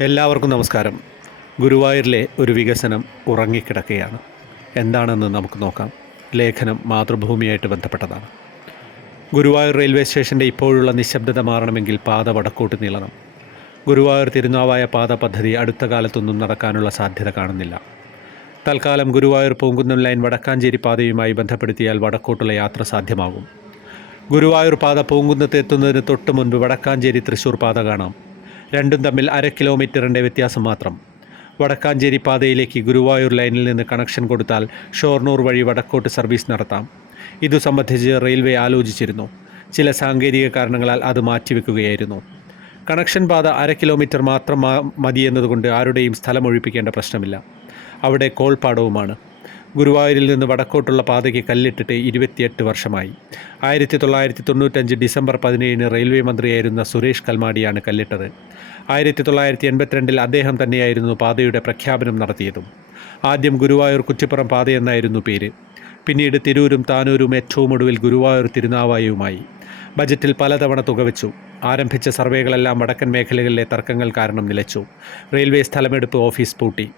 എല്ലാവർക്കും നമസ്കാരം. ഗുരുവായൂരിലെ ഒരു വികസനം ഉറങ്ങിക്കിടക്കുകയാണ്. എന്താണെന്ന് നമുക്ക് നോക്കാം. ലേഖനം മാതൃഭൂമിയായിട്ട് ബന്ധപ്പെട്ടതാണ്. ഗുരുവായൂർ റെയിൽവേ സ്റ്റേഷന്റെ ഇപ്പോഴുള്ള നിശബ്ദത മാറണമെങ്കിൽ പാത വടക്കോട്ട് നീളണം. ഗുരുവായൂർ തിരുനാവായ പാത പദ്ധതി അടുത്ത കാലത്തൊന്നും നടക്കാനുള്ള സാധ്യത കാണുന്നില്ല. തൽക്കാലം ഗുരുവായൂർ പൂങ്കുന്നം ലൈൻ വടക്കാഞ്ചേരി പാതയുമായി ബന്ധപ്പെടുത്തിയാൽ വടക്കോട്ടുള്ള യാത്ര സാധ്യമാകും. ഗുരുവായൂർ പാത പൂങ്കുന്നത്ത് എത്തുന്നതിന് തൊട്ട് മുൻപ് വടക്കാഞ്ചേരി തൃശ്ശൂർ പാത കാണാം. രണ്ടും തമ്മിൽ അര കിലോമീറ്ററിന്റെ വ്യത്യാസം മാത്രം. വടക്കാഞ്ചേരി പാതയിലേക്ക് ഗുരുവായൂർ ലൈനിൽ നിന്ന് കണക്ഷൻ കൊടുത്താൽ ഷോർണൂർ വഴി വടക്കോട്ട് സർവീസ് നടത്താം. ഇതു സംബന്ധിച്ച് റെയിൽവേ ആലോചിച്ചിരുന്നു. ചില സാങ്കേതിക കാരണങ്ങളാൽ അത് മാറ്റിവെക്കുകയായിരുന്നു. കണക്ഷൻ പാത അര കിലോമീറ്റർ മാത്രം മതിയെന്നതുകൊണ്ട് ആരുടെയും സ്ഥലം ഒഴിപ്പിക്കേണ്ട പ്രശ്നമില്ല. അവിടെ കോൾപ്പാടവുമാണ്. ഗുരുവായൂരിൽ നിന്ന് വടക്കോട്ടുള്ള പാതയ്ക്ക് കല്ലിട്ടിട്ട് ഇരുപത്തിയെട്ട് വർഷമായി. ആയിരത്തി തൊള്ളായിരത്തി തൊണ്ണൂറ്റഞ്ച് ഡിസംബർ പതിനേഴിന് റെയിൽവേ മന്ത്രിയായിരുന്ന സുരേഷ് കൽമാടിയാണ് കല്ലിട്ടത്. ആയിരത്തി തൊള്ളായിരത്തി എൺപത്തിരണ്ടിൽ അദ്ദേഹം തന്നെയായിരുന്നു പാതയുടെ പ്രഖ്യാപനം നടത്തിയതും. ആദ്യം ഗുരുവായൂർ കുറ്റിപ്പുറം പാതയെന്നായിരുന്നു പേര്. പിന്നീട് തിരൂരും താനൂരും ഏറ്റവും ഒടുവിൽ ഗുരുവായൂർ തിരുനാവായുമായി ബജറ്റിൽ പലതവണ തുക വെച്ചു ആരംഭിച്ച സർവേകളെല്ലാം വടക്കൻ മേഖലകളിലെ തർക്കങ്ങൾ കാരണം നിലച്ചു. റെയിൽവേ സ്ഥലമെടുപ്പ് ഓഫീസ് പൂട്ടി.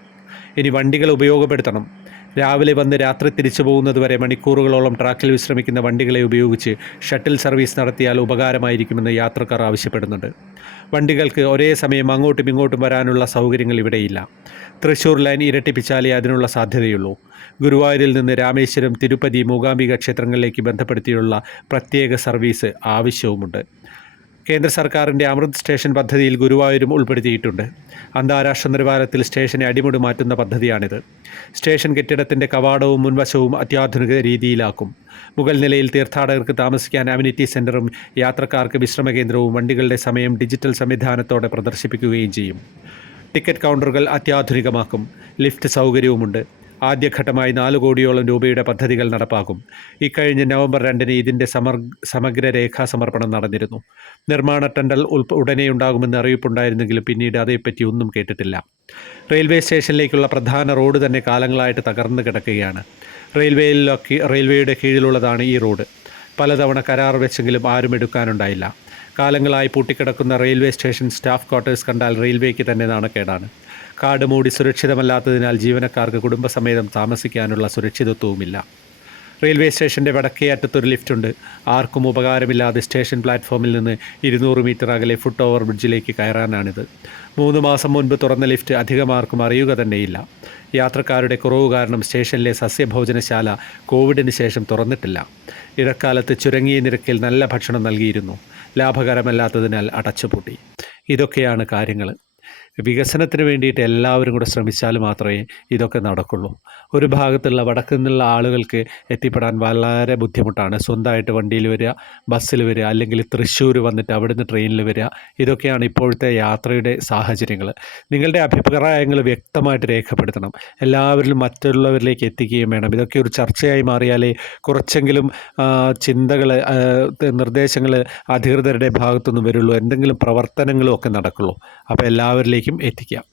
ഇനി വണ്ടികൾ ഉപയോഗപ്പെടുത്തണം. രാവിലെ വന്ന് രാത്രി തിരിച്ചു പോകുന്നതുവരെ മണിക്കൂറുകളോളം ട്രാക്കിൽ വിശ്രമിക്കുന്ന വണ്ടികളെ ഉപയോഗിച്ച് ഷട്ടിൽ സർവീസ് നടത്തിയാൽ ഉപകാരമായിരിക്കുമെന്ന് യാത്രക്കാർ ആവശ്യപ്പെടുന്നുണ്ട്. വണ്ടികൾക്ക് ഒരേ സമയം അങ്ങോട്ടും ഇങ്ങോട്ടും വരാനുള്ള സൗകര്യങ്ങൾ ഇവിടെയില്ല. തൃശ്ശൂർ ലൈൻ ഇരട്ടിപ്പിച്ചാലേ അതിനുള്ള സാധ്യതയുള്ളൂ. ഗുരുവായൂരിൽ നിന്ന് രാമേശ്വരം തിരുപ്പതി മൂകാംബിക ക്ഷേത്രങ്ങളിലേക്ക് ബന്ധപ്പെടുത്തിയുള്ള പ്രത്യേക സർവീസ് ആവശ്യവുമുണ്ട്. കേന്ദ്ര സർക്കാരിന്റെ അമൃത് സ്റ്റേഷൻ പദ്ധതിയിൽ ഗുരുവായൂരും ഉൾപ്പെടുത്തിയിട്ടുണ്ട്. അന്താരാഷ്ട്ര നിലവാരത്തിൽ സ്റ്റേഷനെ അടിമുടി മാറ്റുന്ന പദ്ധതിയാണിത്. സ്റ്റേഷൻ കെട്ടിടത്തിന്റെ കവാടവും മുൻവശവും അത്യാധുനിക രീതിയിലാക്കും. മുകൾ നിലയിൽ തീർത്ഥാടകർക്ക് താമസിക്കാൻ അമ്യൂണിറ്റി സെന്ററും യാത്രക്കാർക്ക് വിശ്രമ കേന്ദ്രവും വണ്ടികളുടെ സമയം ഡിജിറ്റൽ സംവിധാനത്തോടെ പ്രദർശിപ്പിക്കുകയും ചെയ്യും. ടിക്കറ്റ് കൗണ്ടറുകൾ അത്യാധുനികമാക്കും. ലിഫ്റ്റ് സൗകര്യവുമുണ്ട്. ആദ്യഘട്ടമായി നാല് കോടിയോളം രൂപയുടെ പദ്ധതികൾ നടപ്പാക്കും. ഇക്കഴിഞ്ഞ നവംബർ രണ്ടിന് ഇതിന്റെ സമർ സമഗ്ര രേഖാ സമർപ്പണം നടന്നിരുന്നു. നിർമ്മാണ ടെൻഡർ ഉൾപ്പ ഉടനെ ഉണ്ടാകുമെന്ന് അറിയിപ്പുണ്ടായിരുന്നെങ്കിലും പിന്നീട് അതേപ്പറ്റി ഒന്നും കേട്ടിട്ടില്ല. റെയിൽവേ സ്റ്റേഷനിലേക്കുള്ള പ്രധാന റോഡ് തന്നെ കാലങ്ങളായിട്ട് തകർന്നു കിടക്കുകയാണ്. റെയിൽവേയിലൊക്കെ റെയിൽവേയുടെ കീഴിലുള്ളതാണ് ഈ റോഡ്. പലതവണ കരാർ വെച്ചെങ്കിലും ആരും എടുക്കാനുണ്ടായില്ല. കാലങ്ങളായി പൂട്ടിക്കിടക്കുന്ന റെയിൽവേ സ്റ്റേഷൻ സ്റ്റാഫ് ക്വാർട്ടേഴ്സ് കണ്ടാൽ റെയിൽവേക്ക് തന്നെ നാണക്കേടാണ് കാട് മൂടി സുരക്ഷിതമല്ലാത്തതിനാൽ ജീവനക്കാർക്ക് കുടുംബസമേതം താമസിക്കാനുള്ള സുരക്ഷിതത്വവുമില്ല. റെയിൽവേ സ്റ്റേഷന്റെ വടക്കേ അറ്റത്തൊരു ലിഫ്റ്റുണ്ട്. ആർക്കും ഉപകാരമില്ലാതെ സ്റ്റേഷൻ പ്ലാറ്റ്ഫോമിൽ നിന്ന് ഇരുന്നൂറ് മീറ്റർ അകലെ ഫുട് ഓവർ ബ്രിഡ്ജിലേക്ക് കയറാനാണിത്. മൂന്ന് മാസം മുൻപ് തുറന്ന ലിഫ്റ്റ് അധികം ആർക്കും അറിയുക തന്നെയില്ല. യാത്രക്കാരുടെ കുറവ് കാരണം സ്റ്റേഷനിലെ സസ്യഭോജനശാല കോവിഡിന് ശേഷം തുറന്നിട്ടില്ല. ഇടക്കാലത്ത് ചുരുങ്ങിയ നിരക്കിൽ നല്ല ഭക്ഷണം നൽകിയിരുന്നു. ലാഭകരമല്ലാത്തതിനാൽ അടച്ചുപൂട്ടി. ഇതൊക്കെയാണ് കാര്യങ്ങൾ വികസനത്തിന് വേണ്ടിയിട്ട് എല്ലാവരും കൂടെ ശ്രമിച്ചാൽ മാത്രമേ ഇതൊക്കെ നടക്കുള്ളൂ. ഒരു ഭാഗത്തുള്ള വടക്കു നിന്നുള്ള ആളുകൾക്ക് എത്തിപ്പെടാൻ വളരെ ബുദ്ധിമുട്ടാണ്. സ്വന്തമായിട്ട് വണ്ടിയിൽ വരിക ബസ്സിൽ വരിക അല്ലെങ്കിൽ തൃശ്ശൂർ വന്നിട്ട് അവിടുന്ന് ട്രെയിനിൽ വരിക ഇതൊക്കെയാണ് ഇപ്പോഴത്തെ യാത്രയുടെ സാഹചര്യങ്ങൾ. നിങ്ങളുടെ അഭിപ്രായങ്ങൾ വ്യക്തമായിട്ട് രേഖപ്പെടുത്തണം. എല്ലാവരിലും മറ്റുള്ളവരിലേക്ക് എത്തിക്കുകയും വേണം. ഇതൊക്കെ ഒരു ചർച്ചയായി മാറിയാലേ കുറച്ചെങ്കിലും ചിന്തകൾ നിർദ്ദേശങ്ങൾ അധികൃതരുടെ ഭാഗത്തുനിന്ന് വരുള്ളൂ. എന്തെങ്കിലും പ്രവർത്തനങ്ങളും ഒക്കെ നടക്കുള്ളൂ. അപ്പോൾ എല്ലാവരിലേക്കും എത്തിക്കാം.